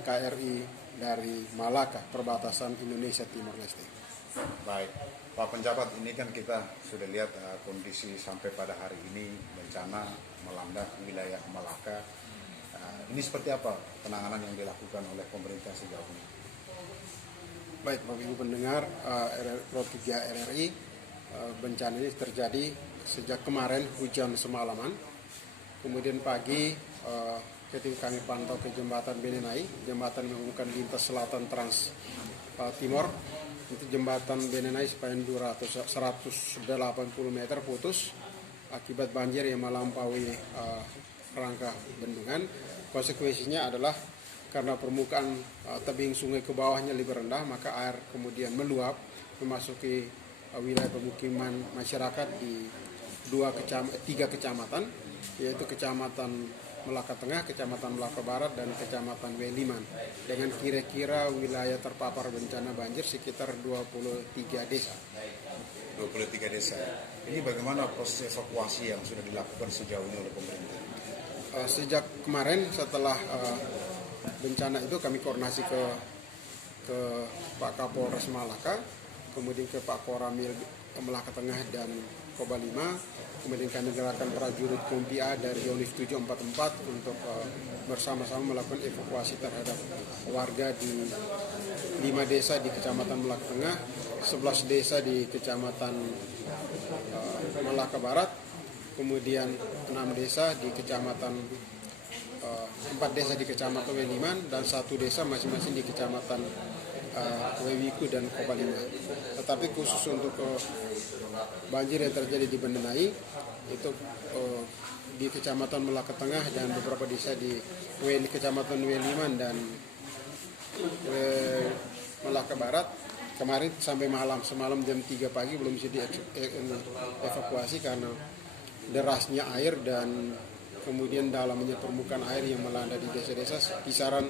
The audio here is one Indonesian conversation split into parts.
NKRI dari Malaka, perbatasan Indonesia Timor Leste. Baik, Pak Penjabat, ini kan kita sudah lihat kondisi sampai pada hari ini bencana melanda wilayah Malaka. Ini seperti apa penanganan yang dilakukan oleh pemerintah sejauh ini? Baik, Bapak Ibu pendengar, Pro 3 RRI, bencana ini terjadi sejak kemarin hujan semalaman. Kemudian pagi ketika kami pantau ke jembatan Benenai, jembatan menghubungkan lintas selatan Trans Timor, itu jembatan Benenai sepanjang 180 meter putus akibat banjir yang melampaui rangka bendungan. Konsekuensinya adalah karena permukaan tebing sungai ke bawahnya lebih rendah, maka air kemudian meluap memasuki wilayah pemukiman masyarakat di 3 kecamatan, yaitu Kecamatan Melaka Tengah, Kecamatan Melaka Barat, dan Kecamatan Weliman. Dengan kira-kira wilayah terpapar bencana banjir sekitar 23 desa. 23 desa. Ini bagaimana proses evakuasi yang sudah dilakukan sejauh ini oleh pemerintah? Sejak kemarin setelah bencana itu kami koordinasi ke Pak Kapolres Malaka, kemudian ke Pak Koramil Melaka Tengah dan Koba 5, kemudian kami gerakan prajurit Kompi A dari Yonif 744 untuk bersama-sama melakukan evakuasi terhadap warga di 5 desa di Kecamatan Melaka Tengah, 11 desa di Kecamatan Melaka Barat, kemudian 6 desa di Kecamatan 4 desa di Kecamatan Weliman, dan 1 desa masing-masing di Kecamatan Wewiku dan Koba 5. Tetapi khusus untuk banjir yang terjadi di Benenai itu di Kecamatan Melaka Tengah dan beberapa desa di Kecamatan Weliman dan Melaka Barat kemarin sampai semalam jam 3 pagi belum bisa dievakuasi karena derasnya air dan kemudian dalamnya permukaan air yang melanda di desa-desa kisaran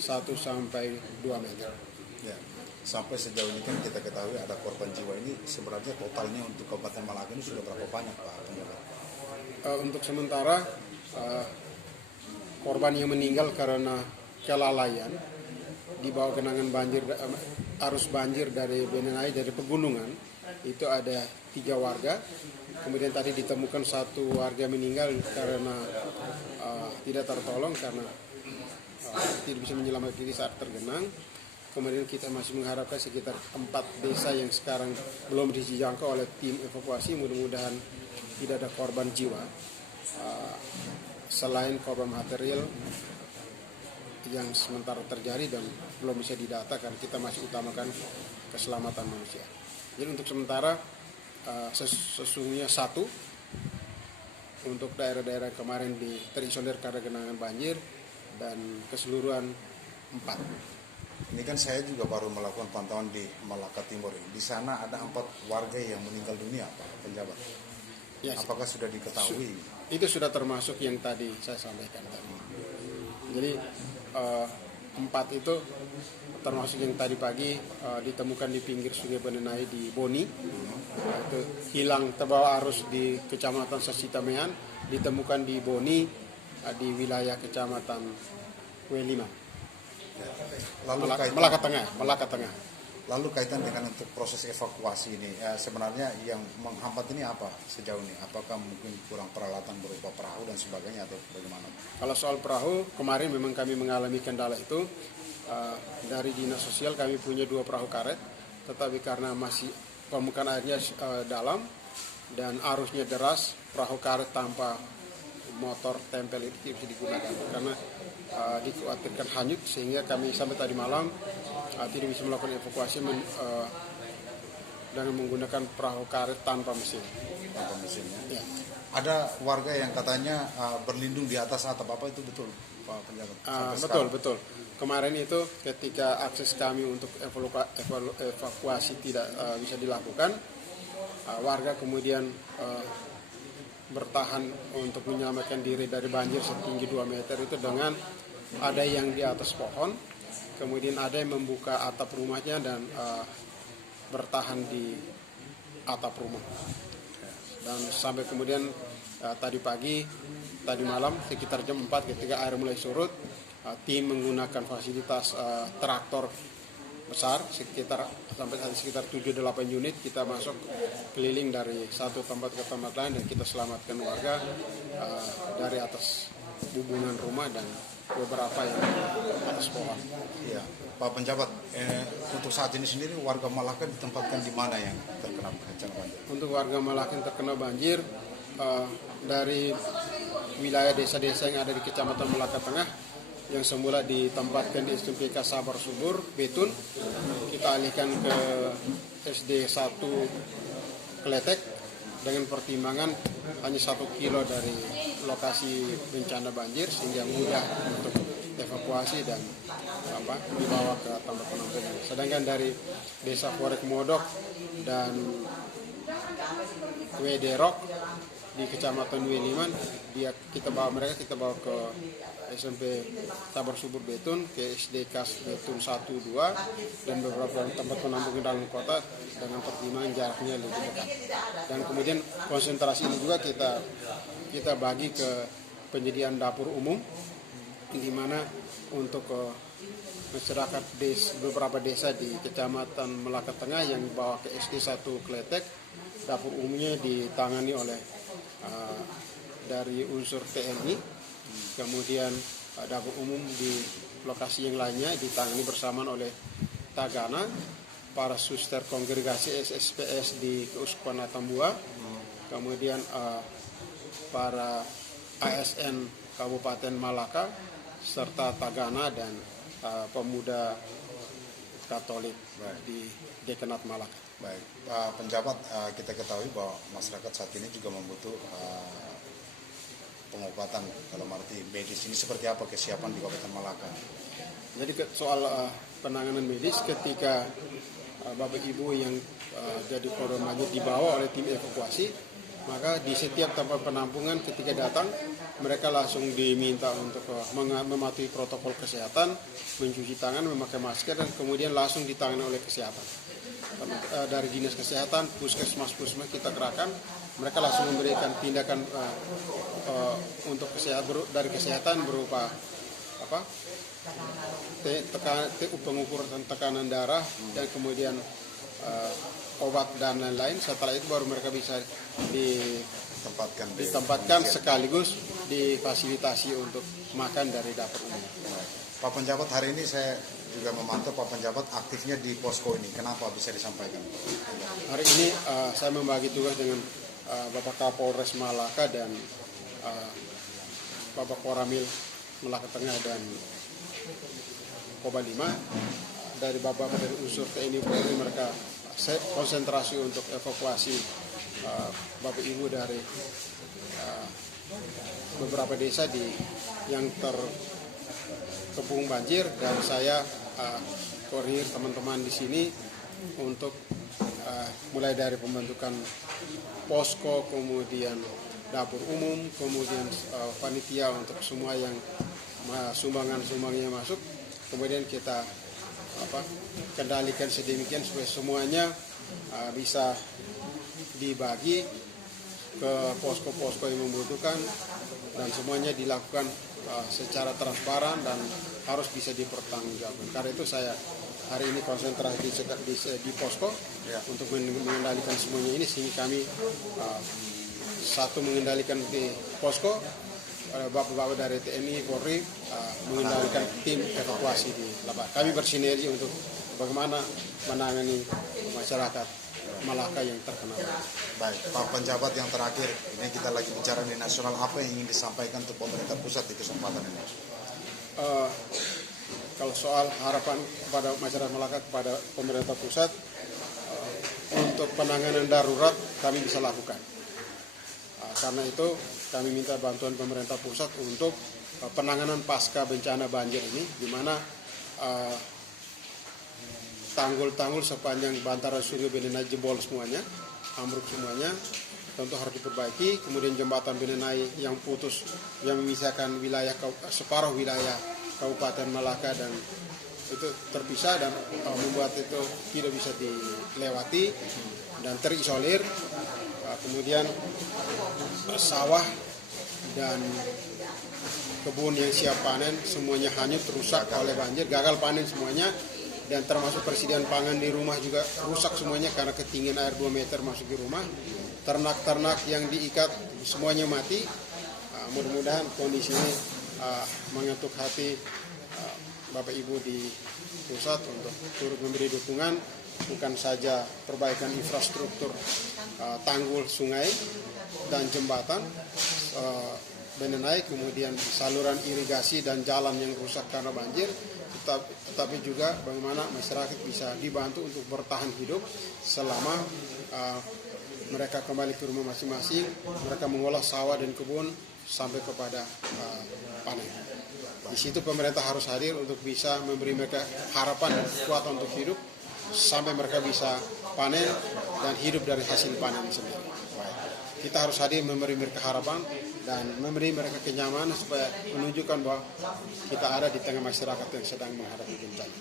1 sampai 2 meter. Ya, sampai sejauh ini kan kita ketahui ada korban jiwa. Ini sebenarnya totalnya untuk Kabupaten Malaka ini sudah berapa banyak, Pak Penjabat? Untuk sementara korban yang meninggal karena kelalaian di bawah genangan banjir, arus banjir dari Benenai, dari pegunungan, itu ada 3 warga. Kemudian tadi ditemukan 1 warga meninggal karena tidak tertolong karena tidak bisa menyelamatkan diri saat tergenang. Kemudian kita masih mengharapkan sekitar 4 desa yang sekarang belum dijangkau oleh tim evakuasi. Mudah-mudahan tidak ada korban jiwa selain korban material yang sementara terjadi dan belum bisa didata karena kita masih utamakan keselamatan manusia. Jadi untuk sementara sesungguhnya 1 untuk daerah-daerah kemarin terisolir karena genangan banjir, dan keseluruhan 4. Ini kan saya juga baru melakukan pantauan di Malaka Timur. Di sana ada 4 warga yang meninggal dunia, Pak Penjabat. Ya, apakah sudah diketahui? Itu sudah termasuk yang tadi saya sampaikan tadi. Jadi 4 itu termasuk yang tadi pagi ditemukan di pinggir Sungai Benenai di Boni, itu hilang terbawa arus di Kecamatan Sasitamean, ditemukan di Boni di wilayah Kecamatan W5. Lalu Melaka Tengah. Lalu kaitan dengan untuk proses evakuasi ini, sebenarnya yang menghambat ini apa sejauh ini? Apakah mungkin kurang peralatan berupa perahu dan sebagainya atau bagaimana? Kalau soal perahu, kemarin memang kami mengalami kendala itu. Dari Dinas Sosial kami punya 2 perahu karet, tetapi karena masih permukaan airnya dalam dan arusnya deras, perahu karet tanpa motor tempel itu tidak bisa digunakan karena dikhawatirkan hanyut, sehingga kami sampai tadi malam tidak bisa melakukan evakuasi dengan menggunakan perahu karet tanpa mesin. Tanpa mesin, ya. Ada warga yang katanya berlindung di atas atap, apa itu betul, Pak Penjabat? Betul. Kemarin itu ketika akses kami untuk evakuasi tidak bisa dilakukan, warga kemudian bertahan untuk menyelamatkan diri dari banjir setinggi 2 meter itu dengan ada yang di atas pohon, kemudian ada yang membuka atap rumahnya dan bertahan di atap rumah. Dan sampai kemudian tadi malam sekitar jam 4 ketika air mulai surut, tim menggunakan fasilitas traktor besar sekitar 7-8 unit. Kita masuk keliling dari satu tempat ke tempat lain dan kita selamatkan warga dari atas hubungan rumah dan beberapa yang atas pohon. Ya, Pak Penjabat, untuk saat ini sendiri warga Malaka ditempatkan di mana yang terkena bencana banjir? Untuk warga Malaka yang terkena banjir dari wilayah desa-desa yang ada di Kecamatan Malaka Tengah yang semula ditempatkan di SMPK Sabar Subur Betun, kita alihkan ke SD 1 Kletek dengan pertimbangan hanya 1 kilo dari lokasi bencana banjir sehingga mudah untuk evakuasi dan dibawa ke tempat penampungan. Sedangkan dari Desa Forek Modok dan Wederok di Kecamatan Weliman, kita bawa ke SMP Sabar Subur Betun, ke SD Kas Betun 1, 2 dan beberapa tempat penampungan dalam kota dengan pertimbangan jaraknya lebih dekat. Dan kemudian konsentrasi ini juga kita bagi ke penyediaan dapur umum, di mana untuk masyarakat beberapa desa di Kecamatan Malaka Tengah yang dibawa ke SD 1 Kletek, dapur umumnya ditangani oleh dari unsur TNI. Kemudian dapur umum di lokasi yang lainnya ditangani bersamaan oleh Tagana, para suster kongregasi SSPS di Keuskupan Atambua, kemudian para ASN Kabupaten Malaka, serta Tagana dan pemuda Katolik di Dekanat Malaka. Baik, Pak Penjabat, kita ketahui bahwa masyarakat saat ini juga membutuh pengobatan dalam arti medis. Ini seperti apa kesiapan di Kabupaten Malaka? Jadi soal penanganan medis, ketika Bapak Ibu yang jadi korban banjir dibawa oleh tim evakuasi, maka di setiap tempat penampungan ketika datang mereka langsung diminta untuk mematuhi protokol kesehatan, mencuci tangan, memakai masker, dan kemudian langsung ditangani oleh kesehatan. Dari dinas kesehatan, puskesmas kita kerahkan, mereka langsung memberikan tindakan untuk dari kesehatan berupa pengukuran tekanan darah dan kemudian obat dan lain-lain. Setelah itu baru mereka bisa ditempatkan sekaligus difasilitasi untuk makan dari dapur umum. Pak Penjabat, hari ini saya juga memantau Pak Penjabat aktifnya di posko ini. Kenapa bisa disampaikan? Hari ini saya membagi tugas dengan Bapak Kapolres Malaka dan Bapak Koramil Malaka Tengah dan Koba 5. Dari Bapak dari unsur TNI Polri, mereka konsentrasi untuk evakuasi Bapak Ibu dari beberapa desa yang terkepung banjir, dan saya koordinir teman-teman di sini untuk mulai dari pembentukan posko, kemudian dapur umum, kemudian panitia untuk semua yang sumbangannya masuk, kemudian kita kendalikan sedemikian supaya semuanya bisa dibagi ke posko-posko yang membutuhkan dan semuanya dilakukan secara transparan dan harus bisa dipertanggungjawabkan. Karena itu saya hari ini konsentrasi di posko untuk mengendalikan semuanya ini, sehingga kami satu mengendalikan di posko, bapak-bapak dari TNI Polri mengendalikan tim evakuasi di Labak. Kami bersinergi untuk bagaimana menangani masyarakat Malaka yang terkena. Baik, Pak Penjabat, yang terakhir, ini kita lagi bicara di nasional, apa yang ingin disampaikan untuk pemerintah pusat di kesempatan ini? Kalau soal harapan kepada masyarakat Malaka kepada pemerintah pusat, untuk penanganan darurat kami bisa lakukan. Karena itu kami minta bantuan pemerintah pusat untuk penanganan pasca bencana banjir ini, di mana tanggul-tanggul sepanjang bantaran Sungai Benenai jebol semuanya, ambruk semuanya, tentu harus diperbaiki. Kemudian jembatan Benenai yang putus, yang memisahkan separuh wilayah Kabupaten Malaka dan itu terpisah dan membuat itu tidak bisa dilewati dan terisolir. Kemudian sawah dan kebun yang siap panen semuanya hanyut, rusak oleh banjir, gagal panen semuanya, dan termasuk persediaan pangan di rumah juga rusak semuanya karena ketinggian air 2 meter masuk di rumah. Ternak-ternak yang diikat semuanya mati. Mudah-mudahan kondisi ini mengetuk hati Bapak Ibu di pusat untuk turut memberi dukungan, bukan saja perbaikan infrastruktur tanggul sungai dan jembatan Benenai, kemudian saluran irigasi dan jalan yang rusak karena banjir, tetapi juga bagaimana masyarakat bisa dibantu untuk bertahan hidup selama mereka kembali ke rumah masing-masing, mereka mengolah sawah dan kebun sampai kepada panen. Di situ pemerintah harus hadir untuk bisa memberi mereka harapan dan kekuatan untuk hidup sampai mereka bisa panen dan hidup dari hasil panen sendiri. Kita harus hadir memberi mereka harapan dan memberi mereka kenyamanan supaya menunjukkan bahwa kita ada di tengah masyarakat yang sedang menghadapi bencana.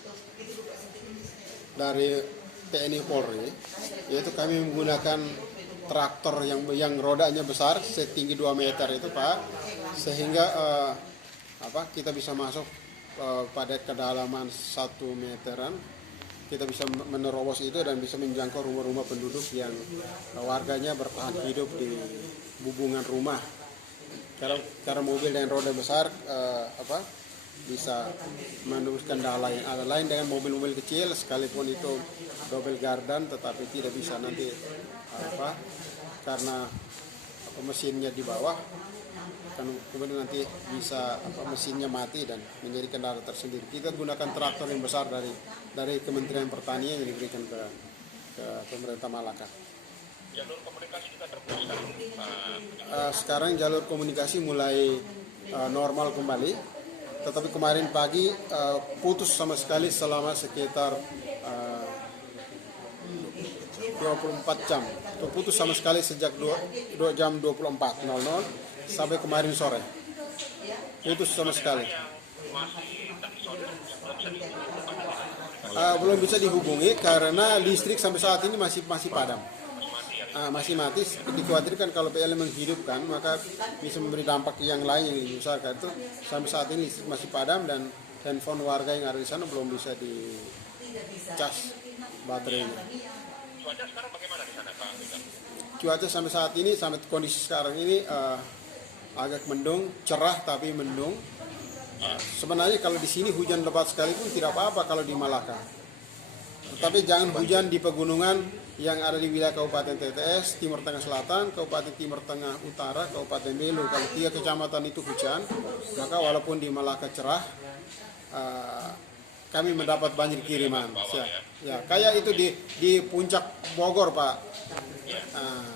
Dari TNI Polri, yaitu kami menggunakan traktor yang rodanya besar setinggi 2 meter itu Pak, sehingga kita bisa masuk pada kedalaman 1 meteran. Kita bisa menerobos itu dan bisa menjangkau rumah-rumah penduduk yang warganya bertahan hidup di bubungan rumah. Karena mobil dengan roda besar bisa menembus kendala yang ada lain dengan mobil-mobil kecil, sekalipun itu double gardan, tetapi tidak bisa nanti karena mesinnya di bawah, kemudian nanti bisa mesinnya mati dan menjadi kendala tersendiri. Kita gunakan traktor yang besar dari Kementerian Pertanian yang diberikan ke pemerintah Malaka. Jalur komunikasi kita terputus sekarang jalur komunikasi mulai normal kembali, tetapi kemarin pagi putus sama sekali selama sekitar 24 jam. Putus sama sekali sejak 2 jam 24.00 sampai kemarin sore. Putus sama sekali. Belum bisa dihubungi karena listrik sampai saat ini masih padam. Masih mati. Dikhawatirkan kalau PLN menghidupkan maka bisa memberi dampak yang lain yang lebih besar. Itu sampai saat ini listrik masih padam dan handphone warga yang ada di sana belum bisa dicas baterainya. Cuaca sekarang bagaimana di sana Pak? Cuaca sampai saat ini, sampai kondisi sekarang ini agak mendung, cerah tapi mendung. Sebenarnya kalau di sini hujan lebat sekalipun tidak apa-apa kalau di Malaka. Tetapi jangan hujan di pegunungan yang ada di wilayah Kabupaten TTS, Timur Tengah Selatan, Kabupaten Timur Tengah Utara, Kabupaten Belu. Kalau 3 kecamatan itu hujan, maka walaupun di Malaka cerah, kami mendapat banjir kiriman. Ya, kayak itu di puncak Bogor Pak.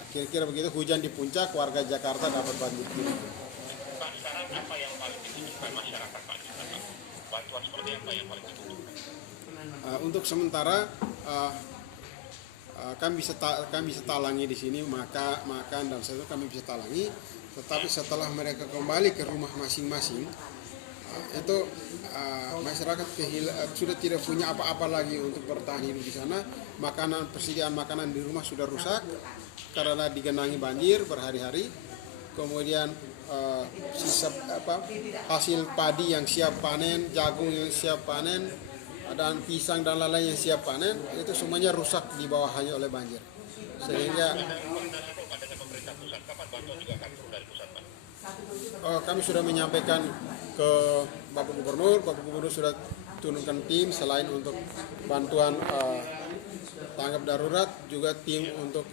Kira-kira begitu, hujan di puncak, warga Jakarta dapat banjir kiriman. Pak, sekarang apa yang paling dibutuhkan masyarakat Pak? Bantuan seperti apa yang paling dibutuhkan? Untuk sementara kami bisa talangi di sini, makan dan sebagainya kami bisa talangi. Tetapi setelah mereka kembali ke rumah masing-masing, itu masyarakat sudah tidak punya apa-apa lagi untuk bertahan hidup di sana. Persediaan makanan di rumah sudah rusak karena digenangi banjir berhari-hari. Kemudian hasil padi yang siap panen, jagung yang siap panen, dan pisang dan lain-lain yang siap panen itu semuanya rusak di bawahnya oleh banjir. Sehingga pemerintah pusat, kapan bantuan juga akan turun dari pusat Pak? Kami sudah menyampaikan ke Bapak Gubernur sudah turunkan tim selain untuk bantuan tanggap darurat, juga tim untuk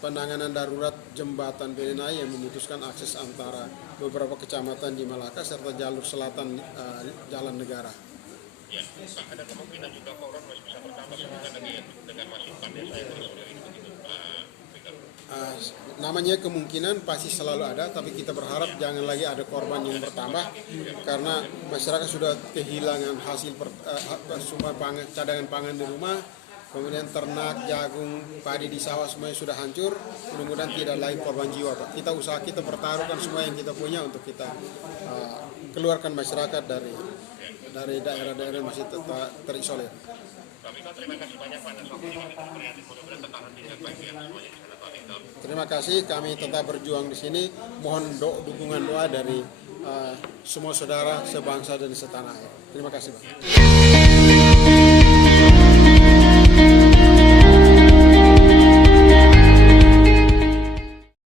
penanganan darurat jembatan Benenai yang memutuskan akses antara beberapa kecamatan di Malaka serta jalur selatan jalan negara. Ya, Pak, ada kemungkinan juga korban masih bisa bertambah sebenarnya lagi dengan masukan desa yang terus begitu Pak. Namanya kemungkinan pasti selalu ada, tapi kita berharap jangan lagi ada korban yang bertambah karena masyarakat sudah kehilangan hasil sumber pangan, cadangan pangan di rumah, kemudian ternak, jagung, padi di sawah semuanya sudah hancur. Mudah-mudahan tidak lagi korban jiwa Pak. Kita pertaruhkan semua yang kita punya untuk kita keluarkan masyarakat dari daerah-daerah yang masih terisolir. Kami terima kasih banyak Pak atas waktu ini, kita prihatin mudah-mudahan tetap hati dan baik ya semuanya di sana Pak. Terima kasih, kami tetap berjuang di sini. Mohon dukungan doa dari semua saudara sebangsa dan setanah air. Terima kasih, Pak.